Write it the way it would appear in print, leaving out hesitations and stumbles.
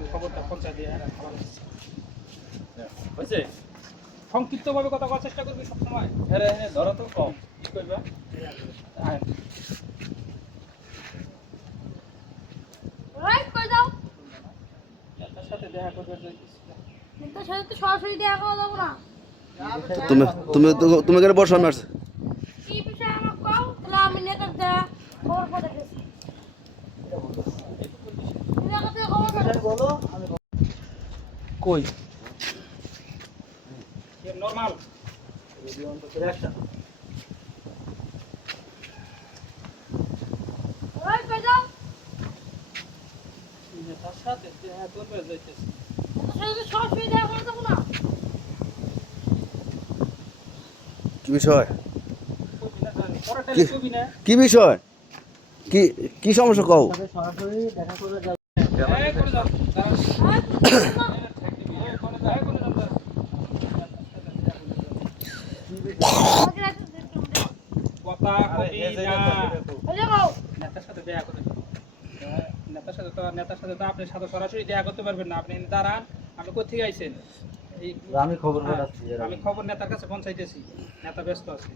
আমি খবরটা পৌঁছা দিয়ে খাবার হয়েছে। সংক্ষিপ্তভাবে কথা করার চেষ্টা করবি সবসময়। হ্যাঁ হ্যাঁ, ধরো তো কম কি করবা। তার সাথে দেখা করবে তোর সাথে তো সরাসরি দেখা করা যাবো না। তুমি তুমি তুমি কেন বর্ষা মারছ? কি বিষয় আমাকে কও, তাহলে আমি নেতার দেখা খবর করে দেখেছি। নেতার থেকে খবর করে কই নরমাল ওই কই যাও, তার সাথে দেখা করবে যাইতেছে। তোর সাথে তো সরাসরি দেখা করা যাবো না। কি বিষয়? পরে কবি না কি বিষয়? কি কি সমস্যা কও? করে যাও ওই করে যাও। আমাকে রাখতে দেখলাম রে। কথা কবি না ওই যাও। নেতার সাথে দেখা করে নেতার সাথে তো আপনি সাথে সরাসরি দেখা করতে পারবেন না। আপনি দাঁড়ান, আপনি কোথেকে আইছেন? এই আমি খবর পাঠাচ্ছি। আমি খবর নেতার কাছে পৌঁছাইতেছি, নেতা ব্যস্ত আছে।